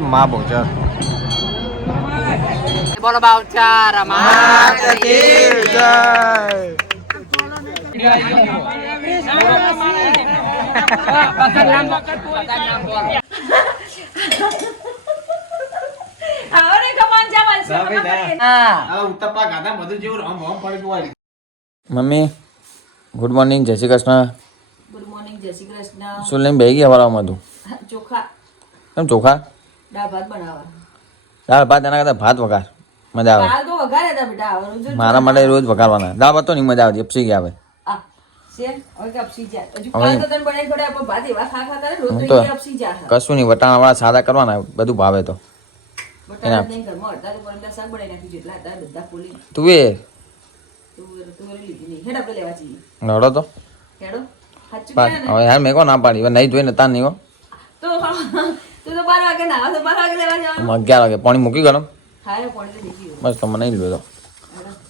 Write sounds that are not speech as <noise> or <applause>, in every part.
માં mummy good morning જય Shri Krishna. Good morning જય શ્રી કૃષ્ણ. શું લઈને બેગી તું? ચોખા. કેમ ચોખા? દાળ ભાત બનાવવા દાળ ભાત એના કરતા ભાત વઘાર. મજા આવે. તો વઘારે હતા બેટા રોજ મારા માટે રોજ વઘારવાના. દાળ ભાત તો નહીં મજા આવતી અપસી ગયા આવે કશું નહીં વટાણા વાળા સાદા કરવાના બધું ભાવે તો. તુવેર નડો તો. હવે યાર મેં કો ના પાડી? નહીં જોઈને તાર નહીં હો તો વાગે ના તો બાર વાગે લેવા જવાનું. હું અગિયાર વાગે પાણી મૂકી ગરમ તો બસ તમે નહીં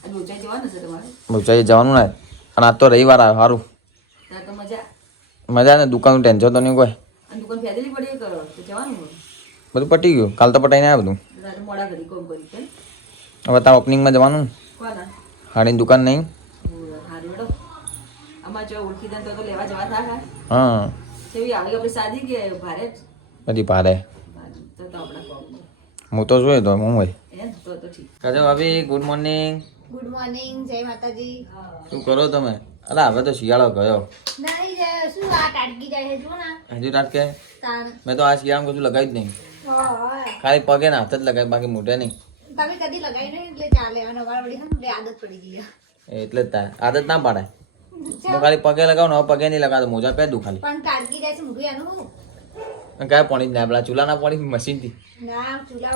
અને ઊંચાઈ જવાનું છે તમારે? ઊંચાઈ જવાનું ના અને આજ તો રવિવાર આવ્યો સારું. તો મજા. મજા ને દુકાનનું ટેન્શન તો નહીં કોઈ. દુકાન ફેદેલી પડી કરો તો જવાનું બધું પટી ગયું. કાલ તો પટાઈને આવ્યા બધું. મોડા ઘડી કોમ કરી હવે તાર ઓપનિંગમાં જવાનું. કોના? હાડીની દુકાન નહીં. હારું જો ઓળખીતા તો તો લેવા જવા થાય. હા. કેવી આવી આપણે સાદી કે ભારે? બધી કોમ હું તો જોઈએ તો હું હોય. કાજો ભાભી ગુડ મોર્નિંગ ગુડ મોર્નિંગ જય માતાજી. શું કરો તમે? અરે હવે તો શિયાળો ગયો. શું આ ટાટકી જાય છે જુઓ ને. હજુ રાત કે મેં તો આ શિયાળામાં કશું લગાવી જ નહીં. ખાલી પગે ને હાથ જ લગાવી બાકી મોઢે નહીં. તમે કદી લગાવી નહીં એટલે ચાલે અને વળી હમ આદત પડી ગઈ એટલે જ થાય આદત ના પાડે. હું ખાલી પગે લગાવું ને હવે પગે નહીં લગાવતો મોજા પહેરું ખાલી. પણ ટાટકી જાય છે મોઢું એનું કયા પાણી? ના પેલા ચૂલાના પાણી મશીનથી? થી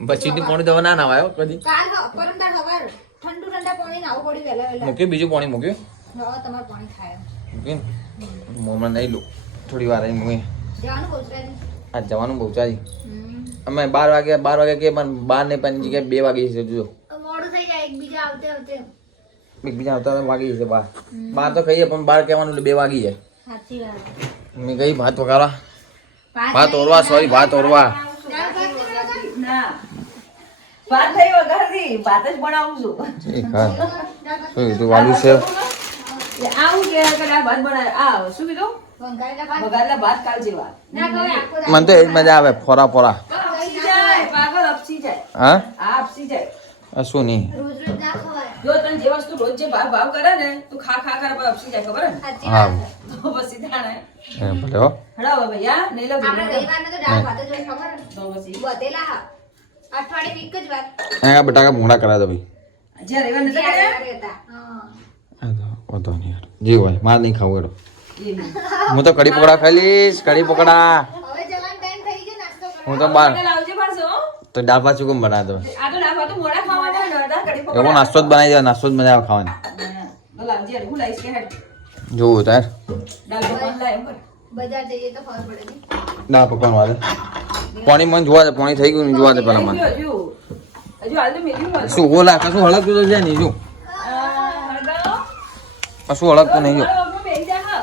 મશીનથી પાણી તો ના નાવાયો કદી. કાલ હ- પરમ દાડ હવાર ઠંડુ ઠંડા પાણી નાવું પડ્યું વહેલા વહેલા. મૂક્યું? બીજું પાણી મૂક્યું? હવે પાણી ખાય મૂક્યું મોમાં નહીં લઉં. થોડી વાર અહીં મૂકી જવાનું આ જવાનું બહુ ચાલી અમે બાર વાગે બાર વાગે કે પણ બાર ને પણ જગ્યાએ બે વાગે છે જો મોડું થઈ જાય એકબીજા આવતે આવતે. એકબીજા આવતા વાગી જશે બાર બાર તો કહીએ પણ બાર કહેવાનું બે વાગી જાય. સાચી વાત. મેં કઈ ભાત વગાડવા ભાત ઓરવા સોરી ભાત ઓરવા. ભાત કેમ વગાડી? ના ભાત થઈ વગાડતી ભાત જ બનાવું છું. ઠીક હા. શું કીધું? વાલું છે? આવું કે કે ભાત બનાવે. આ શું કીધું? વઘારેલા ભાત. કાલ જેવા. ના ખવાય આખો દાડો. મને તો એ જ મજા આવે ફોરા ફોરા. અપસી જાય પાગલ અપસી જાય. હા? આ આ શું નહીં? રોજ રોજ ના ખવાય. જો તને જે વસ્તુ રોજ જે ભાવ ભાવ કરે ને તું ખા ખા કર પર અપસી જાય ખબર? હે સાચી હા. ને તો પછી તાણે એ ભલે હો. હડાવ ભૈયા નહીં લો આપણે રવિવારને તો ડાળ ભાત જ ખબર? ને? તો પછી? બતેલા હા. અઠવાડિયે એક જ વાર. અહીંયા બટાકા ભૂંગળા કરા દો ભાઈ. જ્યાં રહેવા નથી કર્યા? હા. વાંધો નહીં યાર. જે હોય માર નહીં ખાવું એડો હું તો કઢી પકોડા ખાઈ લઈશ કઢી પકોડા. હવે જવાનો time થઈ ગયો નાસ્તો કરવા. હું તો બાર. મને લાવજે પાછો હો. તો દાળ ભાત શું કેમ બનાવે આ તો ના તો મોડા ખાવાના ને અડધા કઢી એવો. નાસ્તો જ બનાવી દેવા નાસ્તો જ મજા આવે ખાવાની. જોવું તાર? ના. પકવાન વાલે પાણી મને જોવા દે પાણી થઈ ગયું ને જોવા દે પેલા મને. શું ઓલા કશું હળગતું તો છે નહીં શું? હળગાવો. કશું હળગતું નહીં જો. જા, હા.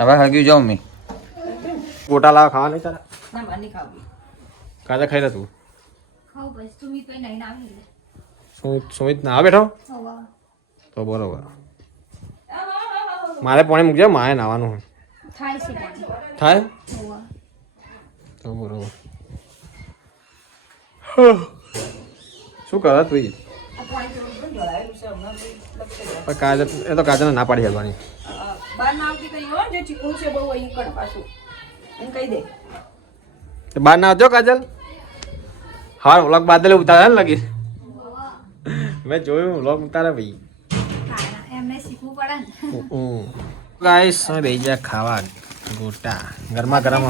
હવે હળગ્યું જાઉં મેં. ગોટા લાવા ખાવા નહીં તારા? ના, મને ખાવી. ખાવું. ખાઈ લે તું. ખાવ બસ સુમિત ભાઈ નહીં આવી સુમિત ના બેઠો? હોવા. તો બરોબર. મારે પાણી મૂકજે મારે નાવાનું હોય થાય છે થાય? તો બરોબર. શું કરે તું? કાજલ એ તો કાજલ ના પાડી હેલવાની. આ, બહાર ના આવતી કઈ હો, જે ચીકણું છે બહુ અહીં કણ પાછું. એને કહી દે. બહાર ના આવજો કાજલ. હા વ્લોગ બાદલે ઉતારે ને લગી. મેં જોયું વ્લોગ ઉતારે ભાઈ. એમને શીખવું પડે ગાઈસ ખાવા ગોટા. ગરમા ગરમ.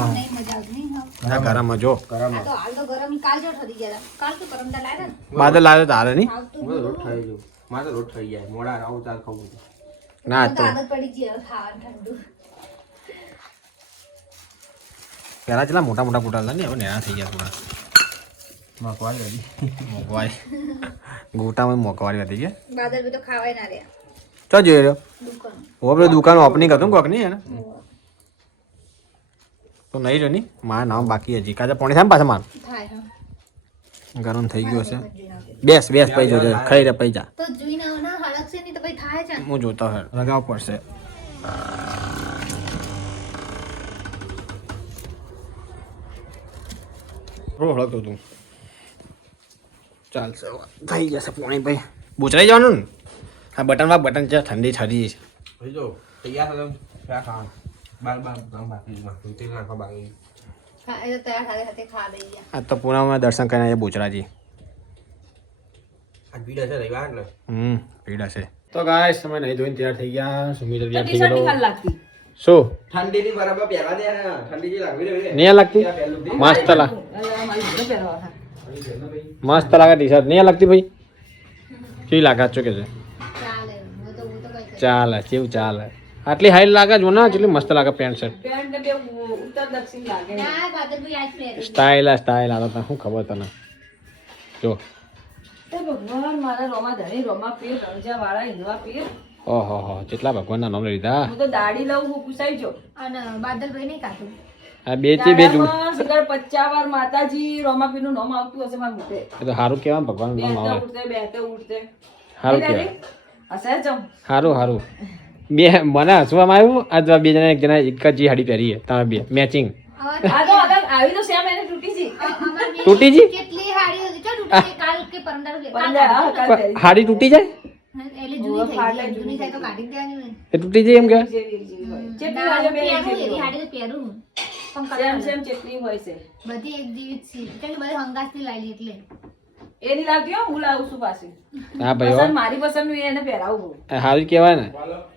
ના ગરમ જો. આ તો હાલ તો ગરમ કાલ જો ઠરી ગયા હતા. કાલ તો ગરમ દાળ લાવ્યા ને. બાદલ આવે તારે નહીં. આવતું હતું. મારે રોટ થઈ જાય મોડા રાવ ચાલ ખાવું ના તો. પેલા જેટલા મોટા મોટા કુટા હતા ને હવે નેણા થઈ ગયા થોડા. મોંઘવારી ગોટામાં મોંઘવારી હતી કે બાદલ તો ખાવાય ના રહ્યા. ચો જોઈ રહ્યો? દુકાન. ઓ પેલું દુકાન ઓપનિંગ હતું કોક નહીં એને? તો નહીં રહ્યો મારા નામ બાકી હજી. કાજે પોણી થાય ને પાછા માર? ગરમ થઈ ગયું છે બેસ બેસ પૈ જોજે. ખાઈ રે પૈ જા તો જોઈ ના હું જોતા હે. લગાવ પડશે. થોડું હળગતું તું. ચાલશે. થઈ જશે પોણી ભાઈ. બોચરાઈ જવાનું ને? આ બટનમાં બટન છે ઠંડી ઠરી છે. ભાઈ જો તૈયાર હતો બાર બાર બાકી છે નાખવા બાકી. છે. હા, આ તો પૂનામાં દર્શન કરીને બોચરાજી. આજ ભીડ હશે રવિવાર એટલે? હમ ભીડ હશે તો ગાય સમય નહીં ધોઈને તૈયાર થઈ ગયા સુમિત તૈયાર થઈ ટી-શર્ટની ગયો ખાલી લાગતી શું ઠંડીની બરાબર પહેલા દે ને ઠંડી જે લાગવી રહી નહીં લાગતી મસ્ત લાગ અરે, મારી જોડે પહેરવા હા. મસ્ત લાગે ટી શર્ટ નહીં લાગતી ભાઈ કેવી લાગે છો કે છે ચાલે હું તો હું તો કઈ કઈ ચાલે કેવું ચાલે આટલી હાઈટ લાગે જો ને કેટલી મસ્ત લાગે પેન્ટ શર્ટ પેન્ટ ને બે ઉત્તર દક્ષિણ લાગે ના બાદલ ભાઈ આજ પહેરી સ્ટાઇલ આ સ્ટાઇલ આ તો શું ખબર તને જો એ ભગવાન મારા રોમા ધણી રોમા પીર રણજા વાળા હિંદવા પીર. ઓહો હો કેટલા ભગવાનના નામ લીધા. હું તો દાઢી લઉં હું પૂછાઈ જો. અને બાદલ નહીં કાઢું? આ બે વાર માતાજી રોમા પીરનું નામ આવતું હશે મારા મોઢે. એ તો સારું કહેવાય ભગવાનનું નામ આવે. ઉઠતે બેહતે ઉઠતે સારું કેવા હશે જમ. સારું સારું બે મને હસવામાં આવ્યું. આ બે જણા એક જણા એક જ જી હાડી પહેરી તમે બે મેચિંગ હવે આ તો અલગ આવી તો સેમ એને તૂટી જી અમાર બે તૂટી જી? કેટલી હાડી હતી? ચો તૂટી ગઈ. કાલ કે પરમદાર કે કાલ પંજા, હા, કાલ પહેરી. હાડી તૂટી જાય? હા, એટલે જૂની થઈ ગઈ. જૂની થાય તો કાઢી જ દેવાની હોય. એ તૂટી જાય એમ કે? જેવી જેવી હોય. ચેટલી ના, વાજો બે પહેરું, જેવી એવી હોય. હાડી તો પહેરું. પણ સેમ કલર સેમ ચેટલી હોય છે. બધી એક જેવી જ છે. કેમ કે બધી હંગાસની લાવી એટલે. એ નહીં લાગતી હો હું લાવું છું પાછી. હા ભાઈ પસંદ હો મારી પસંદનું એને પહેરાવું સારું કહેવાય ને.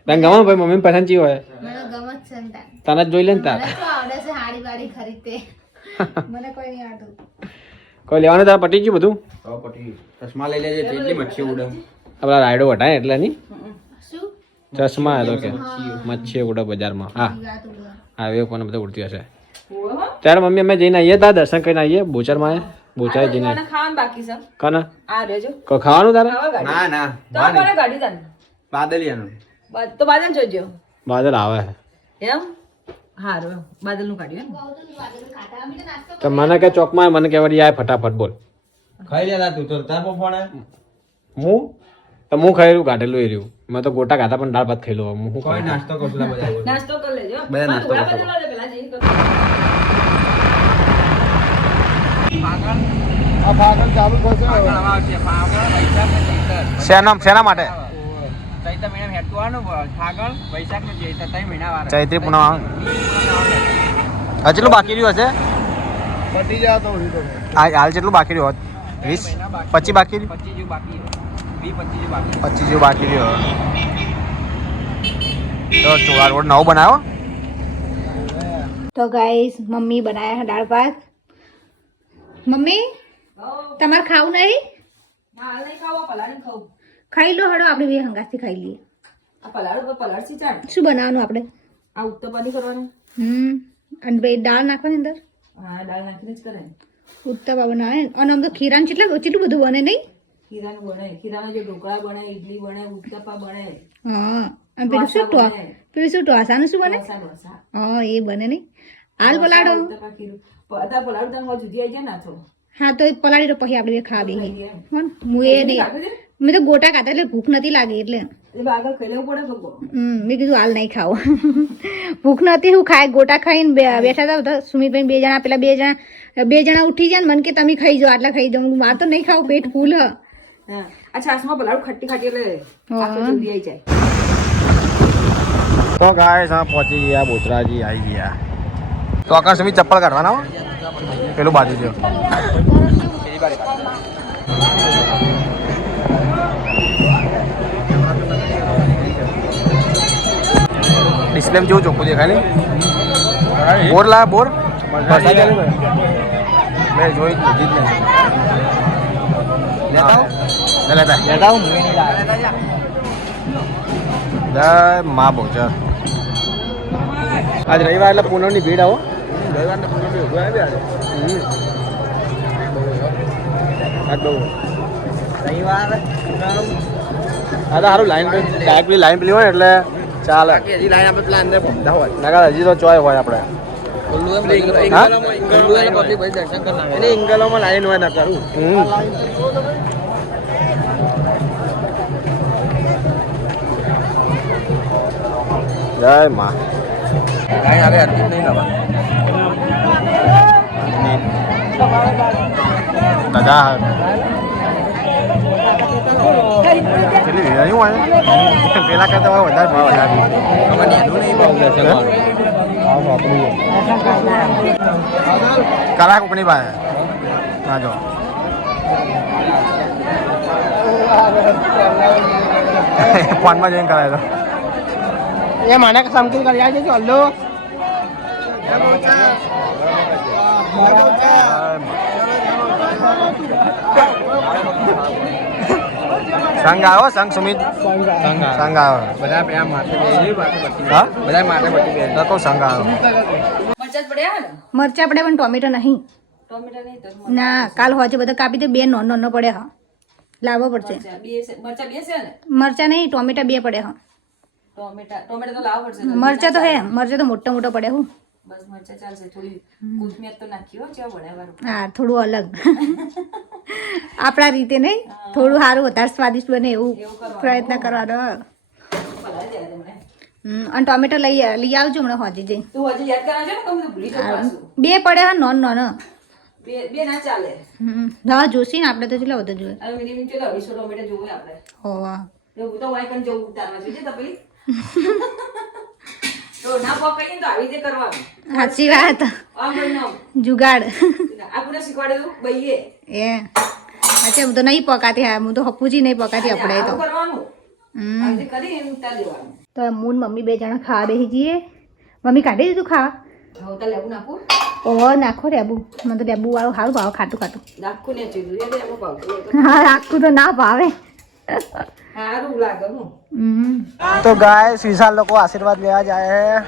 તને ગમે ભાઈ મમ્મી પસંદ ચી હોય. મને ગમત છે ને તને જ જોઈ લે ને તાર. મને તો આવડે છે હાડી બાડી ખરીદતે. <laughs> મને કોઈ નહીં આવડતું. કોઈ લેવાનું તાર પટી ગયું બધું? પટી ચશ્મા લઈ લેજે એટલી મચ્છી ઉડે. આ રાયડો વટાય એટલે નહીં? શું? ચશ્મા હતો કે. મચ્છી ઉડે બજારમાં. હા. હા એ કોને બધા ઉડતી હશે. ત્યારે મમ્મી અમે જઈને આવીએ તા દર્શન કરીને આવીએ બોચરમાં બોચાઈ જઈને ખાવાનું બાકી છે. કના આ રેજો ખાવાનું તારે? ના ના. તો મને. ગાડી તને બાદલિયાનું. તો બાદલ જોજો. બાદલ આવે. એમ? હારું બાદલનું કાઢ્યું તો વાદળ ખાતા. અમે તો નાસ્તો તો મને કે ચોકમાં મને કે વળી આય ફટાફટ બોલ. ખાઈ લેતા તું તો તાર ફોન હું? તો હું ખાઈ રહ્યું કાઢેલું એ રહ્યું. મેં તો ગોટા ખાતા પણ દાળ ભાત ખાઈ લો હું નાસ્તો કરશું લા બધા. બોલો. નાસ્તો કરી લેજો. બધા નાસ્તો મારે કરશો. ઘોડા બદલવા દે પેલા જઈને કરો. આગળ હવે આવશે. ફાગણ, વૈશાખ ને ચૈત્ર. શેના શેના માટે? ચૈત્ર પૂનમ આવે. બાકી રહ્યું હશે? આ હાલ જેટલું બાકી રહ્યું હોત. વીસ? પચીસ બાકી પચીસ જેવું બાકી રહ્યું. તો ચોળા રોડ નવો બનાવ્યો? તો ગાઈસ મમ્મી બનાયા દાળ ભાત. મમ્મી? તમારે ખાવું નહીં. ખાઈ લો હડો આપણે બે હંગાસથી ખાઈ લઈએ. શું બનાવવાનું આપણે? આ ઉત્તપા નહીં કરવાનું. હમ અને ભાઈ દાળ નાખવાની અંદર? હા દાળ નાખીને જ કરે ઉત્તપા બનાવે અને આમ તો ખીરાનું કેટલા કેટલું બધું બને નહીં? ખીરાનું બને. ખીરાના જે ઢોકળા બને ઇડલી બને ઉત્તપા બને. હા અને પેલું શું ટો પેલું શું ટોસાનું શું બને? હા એ બને નહીં. હાલ પલાળો. ઉત્તપા ખીરું. પ- અત્યારે પલાળું તાર હોવા જુદી આવી જાય ને આથો. હા તો એ પલાળી તો પછી આપણે ખાવી? હું એ નહીં. મેં તો ગોટા ખાતા એટલે ભૂખ નથી લાગી એટલે. હમ, મેં કીધું હાલ નહીં ખાવ <laughs> ભૂખ નથી હું ખાય ગોટા ખાઈને બે- બેઠા હતા બધા સુમિતભાઈ બે જણા પેલા બે જણા બે જણા ઉઠી જાય ને મને કે તમે ખાઈ જાઓ આટલા ખાઈ જાઓ. મારે તો નહીં ખાવું પેટ ફૂલ હ. હા. પલાળું ખટ્ટી ખાટી એટલે જલ્દી આવી જાય. તો ગાય પહોંચી ગયા બોતરાજી આવી ગયા. તો આકાશ સમી ચપ્પલ કાઢવાના હો. પેલું બાજુ છે. ડિસ્પ્લે જેવું ચોખ્ખું દેખાય ને બોર લાયા બોર? મેં જોઈ લીધી જ નહીં લેતા લેતા. મા બોચર આજ રવિવાર એટલે પૂનમની ભીડ આવો. આજ બહુ રવિવાર આ તો સારું લાઈન ડાયરેક્ટ પેલી લાઈન પેલી હોય એટલે ચાલે. હજી લાઈન આપણે પ્લાન હોય. નકર હજી તો ચોય હોય આપણે. ઇંગલોમાં લાઈન હોય ના કરું હમ. જય માં. લાઈન હોય પેલા કરતા હવે વધારે ભાવ વધારે અમારે નેનું નહીં બહુ દર્શન કલા કોકની પાસે હા જો ફોનમાં જોઈને કરાય તો એ મને સમકીલ કરી આવજો હલ્લો સંઘ આવો સંઘ સુમિત. સંઘ આવો. બધા બે માથે હા? બધા માથે બચી બે તો સંઘ આવો. મરચાં પડ્યા ને મરચા પડે પણ ટોમેટો નહીં. ટોમેટા નહીં ના કાલ હોજે બધા કાપી દે બે નોન નોનો પડે હા. લાવવો પડશે. મરચાં બે છે મરચાં બે છે ને? મરચા નહીં ટોમેટા બે પડે હા. ટોમેટા ટોમેટા તો લાવવા પડશે. મરચા તો હે મરચા તો મોટા મોટા પડે હું. બસ મરચા ચાલશે. થોડી કોથમીર તો નાખી હો ચા ભણ્યા વાળું. હા થોડું અલગ. આપણા રીતે નહીં થોડું સારું વધારે સ્વાદિષ્ટ બને એવું પ્રયત્ન કરવાનો. તમને અને ટોમેટો લઈ લઈ આવજો હમણાં હોજી જઈ તું હજી યાદ કરાવજો ને તો ભૂલી જાઉં બે પડે હા નોન નોન. બે બે ના ચાલે. હમ હા જોશી ને આપણે તો કેટલા બધા જોઈએ. હવે મિનિમમ ચલો 200 ટોમેટો જોઈએ આપણે. હોવા. તો વાય કન જવું ઉતારવા જોઈએ તપલી <laughs> સાચી વાત. જુગાડ. એ. અચ્છા હું તો નહીં પકાતી હા હું તો હપુજી નહીં પકાતી આપણે તો. તો મૂન મમ્મી બે જણા ખાવા બેસી જઈએ. મમ્મી કાઢી દીધું ખાવા? ઓહો નાખો. રેબુ મને તો રેબુ વાળું સારું ભાવ ખાતું ખાતું હા આખું તો ના ભાવે. તો ગાય વિશાલ લોકો આશીર્વાદ લેવા જાય હે.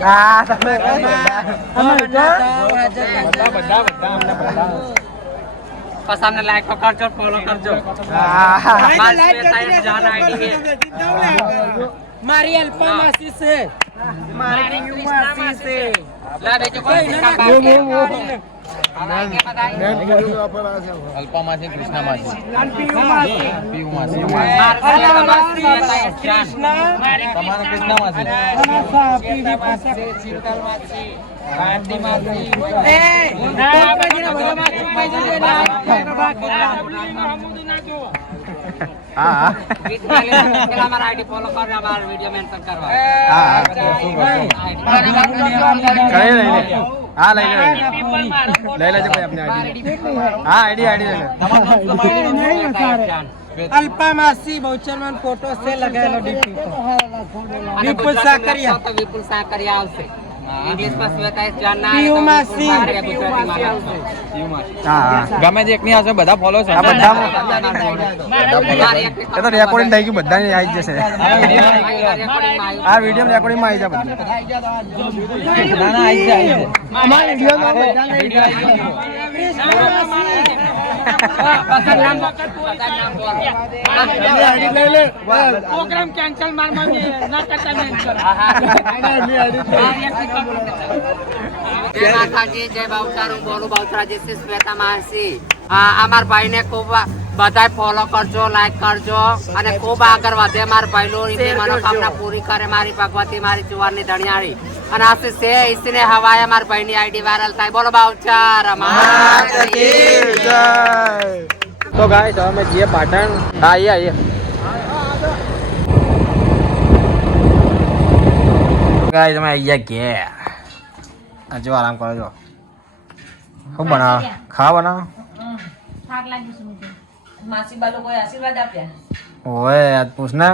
હા તમે પસંદ લાઈક કરજો ફોલો કરજો. હા. મારી અલ્પા માસી છે મારી માસી છે. લા દેજો કોઈ અલ્પામાંથી કૃષ્ણમાંથી કૃષ્ણ તમારે કૃષ્ણમાંથી હા હા. અમારા આઈડી ફોલો કરો અમારા વીડિયો મેન્શન કરવા. હા હા. કઈ લઈ લે હા લઈ લે લઈ લેજો ભાઈ આપને આઈડી. હા આઈડી આઈડી લઈ લે અલ્પા માસી બહુચરમાન ફોટો છે લગાવેલો ડીપી. વિપુલ સાકરિયા. તો વિપુલ સાકરિયા આવશે. ઇંગ્લિશમાં શ્વેતા જાનના પીયુ માસી ગુજરાતી આવશે હા હા. ગમે તે એકની આવશે બધા ફોલો છે. બધા એ તો રેકોર્ડિંગ થઈ ગયું બધાની આવી જશે. આ વીડિયો રેકોર્ડિંગમાં આવી જાય બધા. ના ના આવી જાય બધા. બધા. પ્રોગ્રામ કેન્સલ માર મમ્મી ના કરતા મેન્શન જય માતાજી જય બાવતાર હું બોલું બાવતરાજી શ્રી શ્વેતા માસી આ અમાર ભાઈને ખૂબ બધાય ફોલો કરજો લાઈક કરજો અને ખૂબ આગળ વધે મારા ભાઈલો મનોકામના પૂરી કરે મારી ભગવતી મારી જુવારની ધણિયાળી અને આ છે? ઈસને હવાય મારા ભાઈની આઈડી વાયરલ થાય. બોલો બાવચાર તો ગાય તો અમે જઈએ પાટણ. હા આવીએ આવીએ ગાય તમે આવી ગયા ઘેર. આ જો આરામ કરો જો. શું બનાવો? ખાવા બનાવ? થાક લાગ્યું છે મને માસી બા લોકોએ આશીર્વાદ આપ્યા ઓય આજ પૂછ ને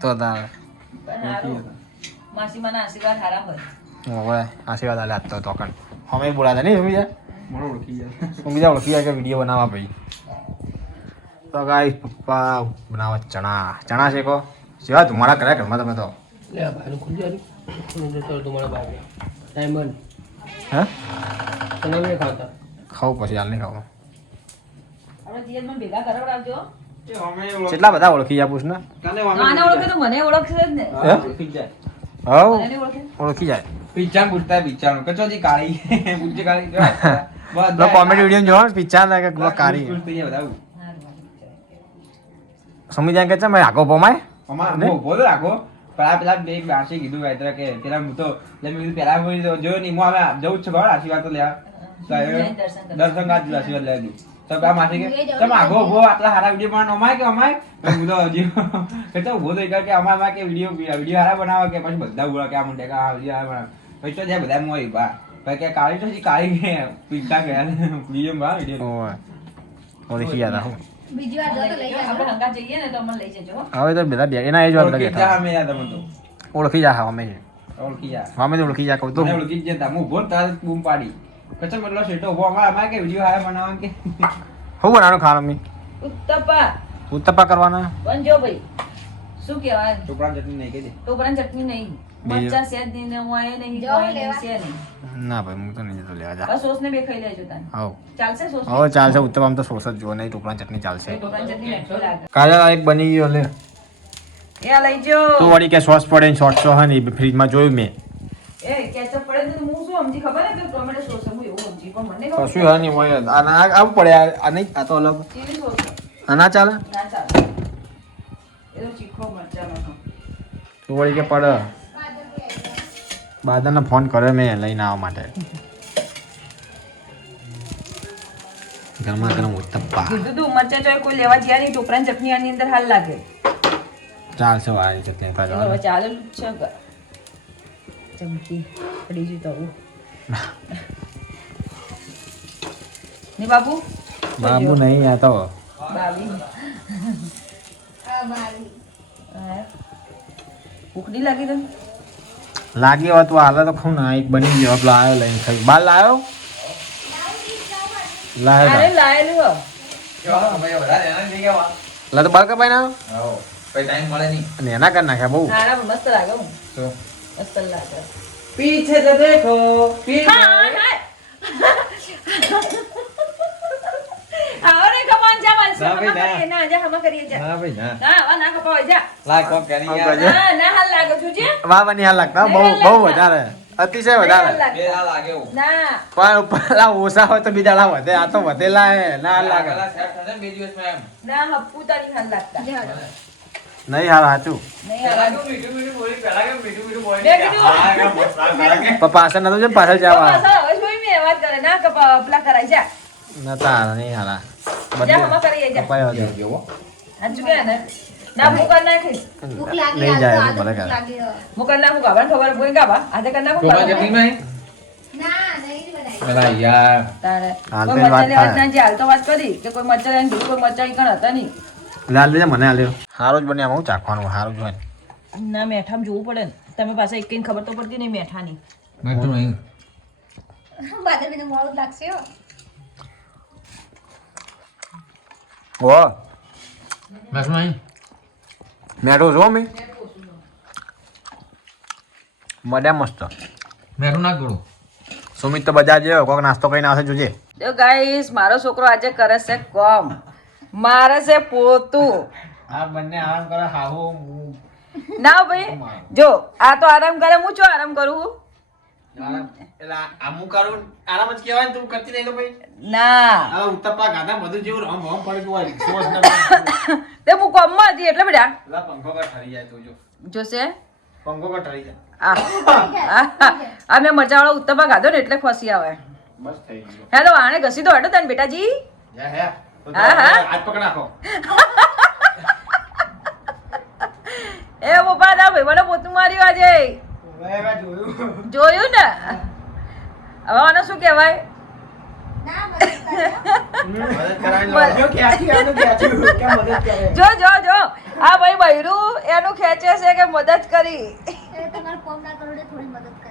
તો તારે માના આશીર્વાદ હારા હોય. આશીર્વાદ આલે તો અમે બોલાતા નહીં સુમી જાય સુમી જાય ઓળખી જાય કે વીડિયો બનાવવા ભાઈ? તો ગાઈસ પપ્પા બનાવો ચણા. ચણા શેકો સેવા ધુમાડા કર્યા ઘરમાં તમે તો. લે ખુલ્લી આવી ડાયમંડ. હે? નહીં ખાતા? ખાવું પછી હાલ નહીં ખાવું. ભેગા કરાવડાવજો. કેટલા બધા ઓળખી જાય પૂછ ને ઓળખે તો મને ઓળખશે જ ને. હે? હવ ઓળખી? જાય. પિચ્ચા પૂછતા પિચ્ચાનું કચો જી કાળી? <laughs> પૂછે કાળી. તો કોમેડી વિડિયો જોવો પિક્ચર ને કે પેલો કારી જાય કે છે? મેં આગો પમાય? અમાર બોલો રાખો પણ પેલા બે બાસી કીધું ગાયત્રા કે પેલા હું તો એટલે મેં કીધું પેલા બોલી તો જો નહીં હું હવે જવું જ છે બરાબર આશીર્વાદ તો લેવા. દર્શન કરવા. દર્શન કાઢ આશીર્વાદ લેવા દઉં તો પેલા માસી કે તમે આગો ઊભો આટલા સારા વીડિયો બનાવવાનો અમાય કે અમાય તો હું તો હજી કે તો ઊભો તો ઈ કહે કે અમારમાં કે વીડિયો વીડિયો સારા બનાવો કે પછી બધા બોલા કે આ મુંડે કે આ વીડિયો સારા બનાવે પછી તો જ્યાં બધા મોય બા પછી કે કાળી તો હજી કાળી કે પીતા ગયા વીડિયો બા વીડિયો ઓય ઓળખી ગયા હું બીજી વાર જો તો લઈ જાજો. આપણે હંગાત જઈએ ને તો અમને લઈ જજો હો. હવે તો બધા બે એના એ જ વાત ઓળખી જા અમે યાદ અમે તો ઓળખી જા અમે ઓળખી જા અમે તો ઓળખી જા કહું તો ઓળખી જતા હું ઊભો તારે બૂમ પાડી કચો કેટલો શેટો ઊભો અમારે અમારે કે વીડિયો હારા બનાવવા કે? હું બનાવવાનું ખાવાનું મી ઉત્તપા. ઉત્તપા કરવાના? બનજો ભાઈ. શું કહેવાય? ચોપડા ચટણી નહીં કહી દે. ટોપરાની ચટણી નહીં. મરચા મરચાં છે જ નહીં ને હું આય નહીં કોઈ નહીં લેવા. છે નહીં. ના ભાઈ હું તો નહીં જતો લેવા જા. સોસ ને બે ખાઈ લેજો તને. હવ ચાલશે સોસ? હવે ચાલશે ઉત્તપામ તો સોસ જ જો નહીં ટોપરા ચટણી ચાલશે. ટોપરાની ચટણી નાખજો લાગે. કાલે એક બની ગયો લે. એ લઈ જો તો વળી કે સોસ પડે સોસ શોર્ટ સો હે ને ફ્રીજમાં જોયું મેં. કશું હે નહીં આવું પડે આ નહીં આ તો અલગ. આ ના ચાલે? ચાલે. તો. તું વળી કે પડ. બાદાને ફોન કર્યો મેં લઈને આવવા માટે. ગરમા ગરમ ઉત્તપ્પા કીધું તું મરચા ચોય કોઈ લેવા ગયા નહીં ટોપરાની ચટણી આની અંદર હાલ લાગે. ચાલશે વાળી ચટણી. હવે છે ચમચી પડી ગયું તો ને બાબુ? બાબુ નહીં આ તો બાબી. આ મારી. હા. લાગી તને? લાગી હોય તો હાલે તો ખું ના એક બની ગયો આવ્યો લઈને ખાઈ. બાર લાવ્યો લાયો અરે લાયેલું હો. લા તો બાર કપાઈ ના ટાઈમ મળે નહીં. અને એના કરી નાખ્યા બહુ. મસ્ત લાગે હું. દેખો હા, હા. આવો ને કમાન જા માનસી, ના ભાઈ, ના. ના, જા, હમા કરીએ, જા. હા ભાઈ ના. ના, આવા ના કપાવાય, જા. લાય કોક કે ના, ના, હાલ લાગે, જોજે. વાહ બની હાલ લાગતા બહુ બહુ વધારે. અતિશય વધારે. બે આ લાગે ના, પણ ઉપરલા ઓછા હોય તો બીજા લાવ વધે. આ તો વધેલા હે. ના લાગે. પેલા થશે બે દિવસમાં એમ. ના, હપ્પુ તારી હાલ લાગતા. નહીં હાલ સાચું પાછળ નતું જવા. ના તાર નહીં હાલા કોઈ મચ્છર કોઈ કણ હતા નહીં. લાલ લેજે મને હાલ્યો સારું જ બને આમાં હું ચાખવાનું સારું જ હોય ના મેઠામાં જોવું પડે ને. તમે પાસે એક ખબર તો પડતી નહીં મેઠાની. મેઠું નહીં. બાદરબીનું મોડું લાગશે હો. નહીં? મેઠું જો મેં મજા મસ્ત. મેઠું ના કરું સુમિત તો બજાર જેવો કોક નાસ્તો કરીને આવશે જોજે. જો ગાઈસ મારો છોકરો આજે કરે છે કોમ. મારે છે પોતું. આ બંને આરામ કરે હાહુ ના ભાઈ જો આ તો આરામ કરે હું છું આરામ કરું? અમે મજા વાળો ઉત્તપા ગાધા <laughs> ને એટલે ખસી આવે. હેલો આને ઘસી દો હેડો તને બેટાજી. હાથ પકડ નાખો એ પપ્પા ના ભાઈ મને પોતું માર્યું આજે. જોયું. જોયું ને? હવે આને શું કહેવાય? જો જો જો જો. આ ભાઈ બૈરું એનું ખેંચે છે કે મદદ કરી? તમારા તમારે કોમ ના કરો થોડી મદદ કરે